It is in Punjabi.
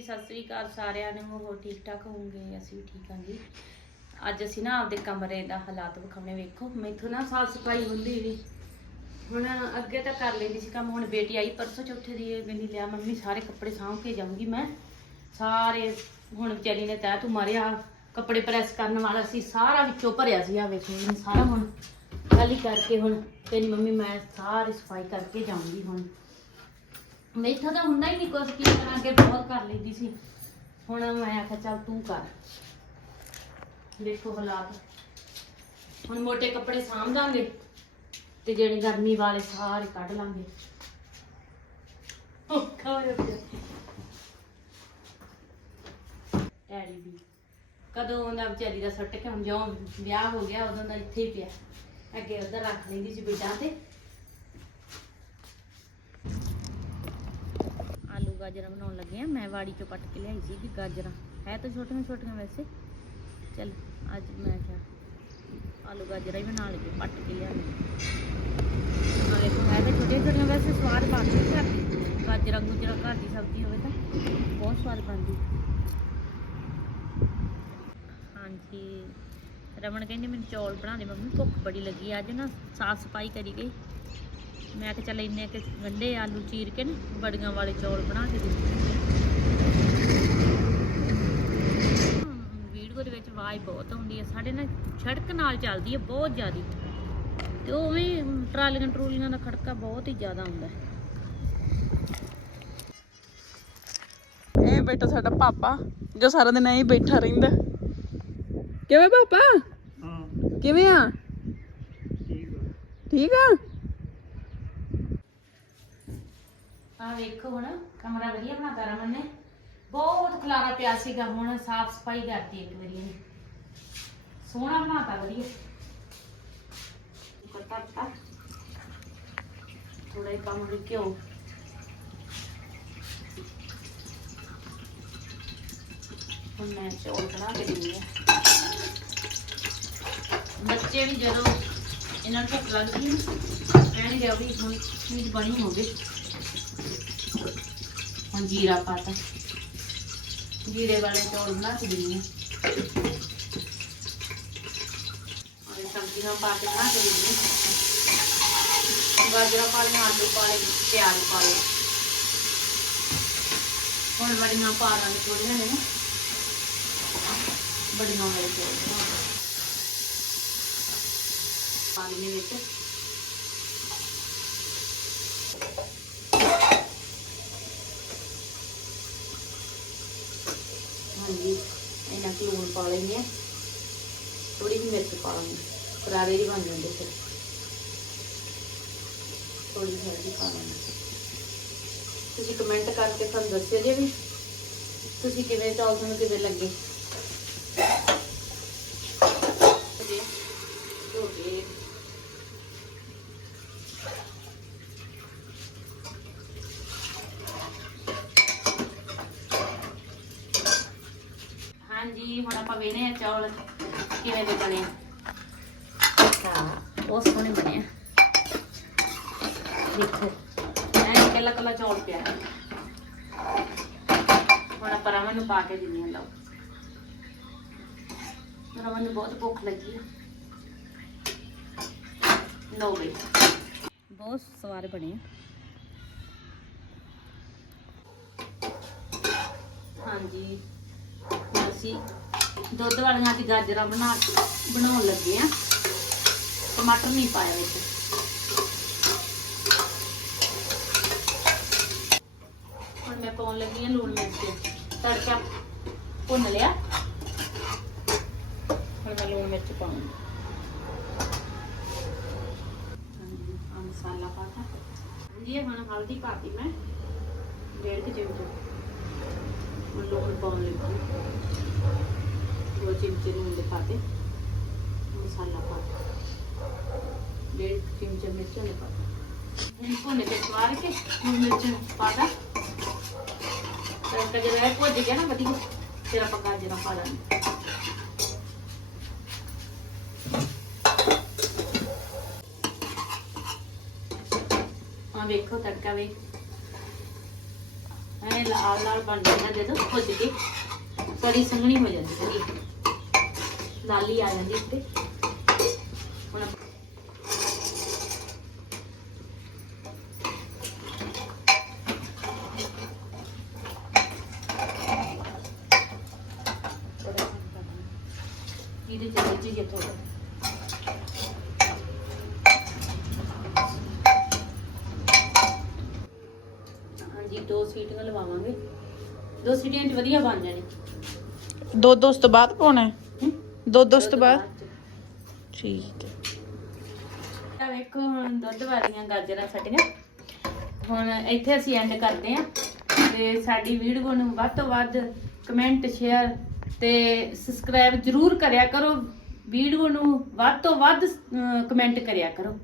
ਜੀ ਸਤਿ ਸ੍ਰੀ ਅਕਾਲ ਸਾਰਿਆਂ ਨੂੰ, ਹੋਰ ਠੀਕ ਠਾਕ ਹੋਵੋਗੇ? ਅਸੀਂ ਵੀ ਠੀਕ ਹਾਂ ਜੀ। ਅੱਜ ਅਸੀਂ ਨਾ ਆਪਦੇ ਕਮਰੇ ਦਾ ਹਾਲਾਤ ਵਿਖਾਉਣੇ ਵੇਖੋ। ਮੈਥੋਂ ਨਾ ਸਾਫ਼ ਸਫ਼ਾਈ ਹੁੰਦੀ ਵੀ ਹੁਣ ਅੱਗੇ ਤਾਂ ਕਰ ਲੈਂਦੀ ਸੀ ਕੰਮ, ਹੁਣ ਬੇਟੀ ਆਈ ਪਰਸੋਂ ਚੌਥੇ ਦੀ, ਇਹ ਕਹਿੰਦੀ, ਲਿਆ ਮੰਮੀ, ਸਾਰੇ ਕੱਪੜੇ ਸਾਂਭ ਕੇ ਜਾਊਂਗੀ ਮੈਂ। ਸਾਰੇ, ਹੁਣ ਵਿਚਾਰੀ ਨੇ ਤੈਅ ਤੂੰ ਮਾਰਿਆ, ਕੱਪੜੇ ਪ੍ਰੈਸ ਕਰਨ ਵਾਲਾ ਸੀ, ਸਾਰਾ ਵਿੱਚੋਂ ਭਰਿਆ ਸੀ ਆ ਵੇਖੋ ਇਹਨੂੰ ਸਾਰਾ ਹੁਣ। ਖਾਲੀ ਕਰਕੇ ਹੁਣ ਤੇਰੀ ਮੰਮੀ, ਮੈਂ ਸਾਰੀ ਸਫ਼ਾਈ ਕਰਕੇ ਜਾਊਂਗੀ ਹੁਣ। ਮੈਥੋਂ ਤਾਂ ਹੁੰਦਾ ਹੀ ਨਹੀਂ ਕੁਝ ਕੀ ਕਰਾਂ ਅੱਗੇ ਬਹੁਤ ਕਰ ਲੈਂਦੀ ਸੀ। ਹੁਣ ਮੈਂ ਆਖਿਆ ਚੱਲ ਤੂੰ ਕਰ। ਦੇਖੋ ਹਾਲਾਤ। ਹੁਣ ਮੋٹے ਕੱਪੜੇ ਸਾਂਭ ਦਾਂਗੇ ਤੇ ਜਿਹੜੇ ਗਰਮੀ ਵਾਲੇ ਸਾਰੇ ਕੱਢ ਲਾਂਗੇ। ਔਖਾ ਹੋਇਆ ਪਿਆ। ਡੈਡੀ ਵੀ ਕਦੋਂ ਦਾ ਵਿਚਾਰੀ ਦਾ ਸੁੱਟ ਕੇ ਹੁਣ ਜਿਉਂ ਵਿਆਹ ਹੋ ਗਿਆ, ਉਦੋਂ ਦਾ ਇੱਥੇ ਹੀ ਪਿਆ। ਅੱਗੇ ਉਧਰ ਰੱਖ ਲੈਂਦੀ ਸੀ ਬੇਟਾ ਤੇ ਆਲੂ ਗਾਜਰਾਂ ਬਣਾਉਣ ਲੱਗੇ ਆ। ਮੈਂ ਵਾੜੀ ਚੋਂ ਪੱਟ ਕੇ ਲਿਆਈ ਸੀ ਗਾਜਰਾਂ। ਹੈ ਤਾਂ ਛੋਟੀਆਂ ਛੋਟੀਆਂ ਵੈਸੇ। ਚਲ, ਅੱਜ ਮੈਂ ਕਿਹਾ ਆਲੂ ਗਾਜਰਾਂ ਹੀ ਬਣਾ ਲਈਏ, ਪੱਟ ਕੇ ਲਿਆਂਗੇ ਨਾਲੇ ਕੋ ਹੈ ਤਾਂ ਛੋਟੀਆਂ ਛੋਟੀਆਂ, ਵੈਸੇ ਸਵਾਦ ਬਣਦੀ ਘਰ ਦੀ ਗਾਜਰਾਂ ਗੁਜਰਾਂ ਘਰ ਦੀ ਸਬਜ਼ੀ ਹੋਵੇ ਤਾਂ ਬਹੁਤ ਸਵਾਦ ਬਣਦੀ। ਹਾਂਜੀ। ਰਮਨ ਕਹਿੰਦੀ, ਮੈਨੂੰ ਚੌਲ ਬਣਾ ਦੇ। ਮੰਮੀ, ਭੁੱਖ ਬੜੀ ਲੱਗੀ ਅੱਜ ਨਾ ਸਾਫ਼ ਸਫ਼ਾਈ ਕਰੀ ਗਈ। ਮੈਂ ਕਿਹਾ ਚੱਲ ਇੰਨੇ ਕਿ ਗੰਢੇ ਆਲੂ ਚੀਰ ਕੇ ਨਾ ਬੜੀਆਂ ਵਾਲੇ ਚੌਲ ਬਣਾ ਕੇ ਦੇ ਵੀਡੀਓ ਦੇ ਵਿੱਚ ਆਵਾਜ਼ ਬਹੁਤ ਆਉਂਦੀ ਹੈ। ਸਾਡੇ ਨਾਲ ਸੜਕ ਨਾਲ ਚੱਲਦੀ ਹੈ ਬਹੁਤ ਜ਼ਿਆਦੀ। ਤੇ ਉਵੇਂ ਟਰਾਲੀਆਂ ਟਰੂਲੀਆਂ ਦਾ ਖੜਕਾ ਬਹੁਤ ਹੀ ਜ਼ਿਆਦਾ ਆਉਂਦਾ ਹੈ। ਇਹ ਬੇਟਾ ਸਾਡਾ ਪਾਪਾ ਜੋ ਸਾਰਾ ਦਿਨ ਐਂ ਬੈਠਾ ਰਹਿੰਦਾ। ਕਿਵੇਂ ਪਾਪਾ? ਹਾਂ। ਕਿਵੇਂ ਆ? ਠੀਕ ਆ। ਠੀਕ ਆ? ਆ ਵੇਖੋ ਹੁਣ ਕਮਰਾ ਵਧੀਆ ਬਣਾਤਾ ਰਮਨ ਨੇ। ਬਹੁਤ ਖਲਾਰਾ ਪਿਆ ਸੀਗਾ ਹੁਣ ਸਾਫ਼ ਸਫ਼ਾਈ ਕਰਤੀ ਇੱਕ ਵਾਰੀ ਇਹਨੇ। ਸੋਹਣਾ ਬਣਾਤਾ ਵਧੀਆ। ਕਰਤਾ ਤਾ ਥੋੜਾ ਹੀ ਪਾਉਂਗੀ ਘਿਓ ਹੁਣ ਮੈਂ ਚੌਲ ਬਣਾ ਕੇ ਦਿੰਦੀ ਆ ਬੱਚੇ ਵੀ ਜਦੋਂ ਇਹਨਾਂ ਨੂੰ ਭੁੱਖ ਲੱਗਦੀ ਹੈ ਨਾ ਕਹਿਣਗੇ ਆ ਵੀ ਹੁਣ ਚੀਜ਼ ਬਣੀ ਹੋਵੇ। ਹੁਣ ਜੀਰਾ ਪਾਤਾ। ਜੀਰੇ ਵਾਲੇ ਚੌਲ ਬਣਾ ਕੇ ਦਿੰਦੀ ਹਾਂ। ਔਰ ਸਬਜ਼ੀਆਂ ਪਾ ਕੇ ਬਣਾ ਕੇ ਦਿੰਦੀ ਹਾਂ। ਗਾਜਰਾਂ ਪਾ ਲਈਆਂ, ਆਲੂ ਪਾ ਲਏ, ਪਿਆਜ਼ ਪਾ ਲਏ। ਹੁਣ ਬੜੀਆਂ ਪਾ ਦਾਂਗੇ ਥੋੜੀਆਂ ਨੇ ਬੜੀਆਂ ਵਾਲੇ ਚੌਲ। ਪਾ ਲੈਣੇ ਵਿੱਚ ਹਾਂਜੀ ਇਹਨਾਂ ਕੁ ਲੂਣ ਪਾ ਲੈਂਦੇ ਆ। ਥੋੜੀ ਜਿਹੀ ਮਿਰਚ ਪਾ ਲਾਂਗੇ ਕਰਾਰੇ ਜਿਹੇ ਬਣ ਜਾਂਦੇ ਫਿਰ। ਥੋੜੀ ਜਿਹੀ ਹਲਦੀ ਪਾ ਲਾਂਗੇ ਤੁਸੀਂ ਕਮੈਂਟ ਕਰਕੇ ਸਾਨੂੰ ਦੱਸਿਓ ਜੇ ਵੀ ਤੁਸੀਂ ਕਿਵੇਂ ਚੌਲ ਤੁਹਾਨੂੰ ਕਿਵੇਂ ਲੱਗੇ ਜੀ ਹੋ ਗਏ ਹਾਂਜੀ ਹੁਣ ਆਪਾਂ ਵੇਖਦੇ ਆ ਚੌਲ। ਕਿਵੇਂ ਦੇ ਬਣੇ? ਹਾਂ ਬਹੁਤ ਸੋਹਣੇ ਬਣੇ ਆ। ਦੇਖੋ। ਐ ਕੱਲਾ ਕੱਲਾ ਚੌਲ ਪਿਆ। ਹੈ। ਹੁਣ ਆਪਾਂ ਰਮਨ ਨੂੰ ਪਾ ਕੇ ਦਿੰਦੇ ਹਾਂ ਲਓ। ਰਮਨ ਨੂੰ ਬਹੁਤ ਭੁੱਖ ਲੱਗੀ ਹੈ ਲਓ ਬਈ। ਬਹੁਤ ਸਵਾਦ ਬਣੇ ਆ। ਹਾਂਜੀ। ਅਸੀਂ ਦੁੱਧ ਵਾਲੀਆਂ ਤੇ ਗਾਜਰਾਂ ਬਣਾ ਬਣਾਉਣ ਲੱਗੇ ਆ ਟਮਾਟਰ ਨਹੀਂ ਪਾਇਆ ਵਿੱਚ। ਹੁਣ ਮੈਂ ਪਾਉਣ ਲੱਗੀ ਆ ਲੂਣ ਮਿਰਚ ਤੜਕਾ ਭੁੰਨ ਲਿਆ। ਹੁਣ ਮੈਂ ਲੂਣ ਮਿਰਚ ਪਾਉਂਗੀ। ਆ ਮਸਾਲਾ ਪਾਤਾ। ਹਾਂਜੀ ਹੁਣ ਹਲਦੀ ਪਾਤੀ ਮੈਂ। ਡੇਢ ਕੁ ਚਮਚ। ਹੁਣ ਲੂਣ ਪਾਉਣ ਲੱਗੀ। ਦੋ ਚਮਚੇ ਲੂਣ ਦੇ ਪਾਤੇ ਮਸਾਲਾ ਪਾਤਾ ਡੇਢ ਚਮਚਾ ਮਿਰਚਾਂ ਦੇ ਪਾਤਾ ਹੁਣ ਭੁੰਨ ਕੇ ਸਵਾਰ ਕੇ ਹੁਣ ਮਿਰਚਾਂ ਪਾਤਾ ਤੜਕਾ ਜਿਹੜਾ ਹੈ ਭੁੱਜ ਗਿਆ ਨਾ ਵਧੀਆ, ਫਿਰ ਆਪਾਂ ਗਾਜਰਾਂ ਪਾ ਦਾਂਗੇ। ਆ ਵੇਖੋ ਤੜਕਾ ਵੇਖ। ਐ ਲਾਲ ਲਾਲ ਬਣ ਜਾਂਦਾ ਜਦੋਂ ਭੁੱਜ ਕੇ। ਕੜੀ ਸੰਘਣੀ ਹੋ ਜਾਂਦੀ ਹੈ। ਲਾਲੀ ਆ ਜਾਂਦੀ ਉੱਤੇ ਹੁਣ ਇਹਦੇ ਚ ਵਿੱਚ ਜੇ ਥੋੜਾ ਹਾਂਜੀ ਦੋ ਸੀਟੀਆਂ ਲਵਾਵਾਂਗੇ। ਦੋ ਸੀਟੀਆਂ ਚ ਵਧੀਆ ਬਣ ਜਾਣੇ ਦੋ ਦੋ ਉਸ ਤੋਂ ਬਾਅਦ ਪਾਉਣਾ ਹੈ? ਦੋ ਦੋ ਉਸ ਤੋਂ ਬਾਅਦ। ਠੀਕ ਹੈ। ਆ ਵੇਖੋ ਹੁਣ ਦੁੱਧ ਵਾਲੀਆਂ ਗਾਜਰਾਂ ਸਾਡੀਆਂ ਹੁਣ ਇੱਥੇ ਅਸੀਂ ਐਂਡ ਕਰਦੇ ਆਂ ਤੇ ਸਾਡੀ ਵੀਡੀਓ ਨੂੰ ਵੱਧ ਤੋਂ ਵੱਧ ਕਮੈਂਟ ਸ਼ੇਅਰ ਤੇ ਸਬਸਕ੍ਰਾਈਬ ਜਰੂਰ ਕਰਿਆ ਕਰੋ। ਵੀਡੀਓ ਨੂੰ ਵੱਧ ਤੋਂ ਵੱਧ ਕਮੈਂਟ ਕਰਿਆ ਕਰੋ।